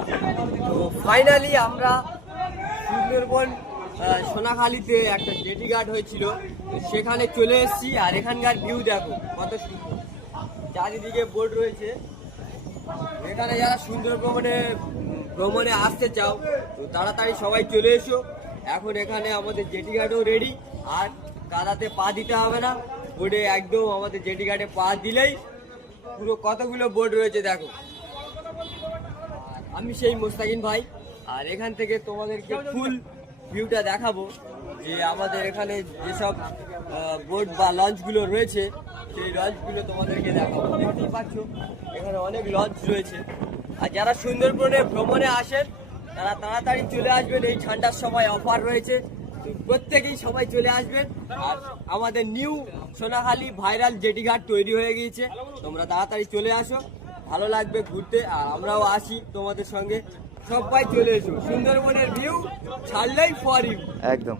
তো ফাইনালি আমরা সুন্দরবন সোনাখালীতে একটা জেটি ঘাট হয়েছিল, সেখানে চলে এসেছি। আর এখানকার ভিউ দেখো কত সুন্দর, চারিদিকে বোট রয়েছে। এখানে যারা ভ্রমণে আসতে চাও তো তাড়াতাড়ি সবাই চলে এসো। এখন এখানে আমাদের জেটি ঘাটও রেডি, আর কাদাতে পা দিতে হবে না, বোটে একদম আমাদের জেটি ঘাটে পা দিলেই পুরো কতগুলো বোট রয়েছে দেখো। আমি সেই মোস্তাকিন ভাই, আর এখান থেকে তোমাদেরকে ফুল ভিউটা দেখাবো যে আমাদের এখানে যেসব বোট বা লঞ্চগুলো রয়েছে সেই লঞ্চগুলো তোমাদেরকে দেখাবো। দেখতেই পাচ্ছ এখানে অনেক লঞ্চ রয়েছে। আর যারা সুন্দরবনে ভ্রমণে আসেন তারা তাড়াতাড়ি চলে আসবেন, এই ঠান্ডার সময় অফার রয়েছে, তো প্রত্যেকেই সবাই চলে আসবেন। আর আমাদের নিউ সোনাখালী ভাইরাল জেটি ঘাট তৈরি হয়ে গিয়েছে, তোমরা তাড়াতাড়ি চলে আসো, ভালো লাগবে ঘুরতে। আর আমরাও আসি তোমাদের সঙ্গে, সবাই চলে এসো। সুন্দরবনের ভিউ ছাড়লেই ফর ইউ। একদম।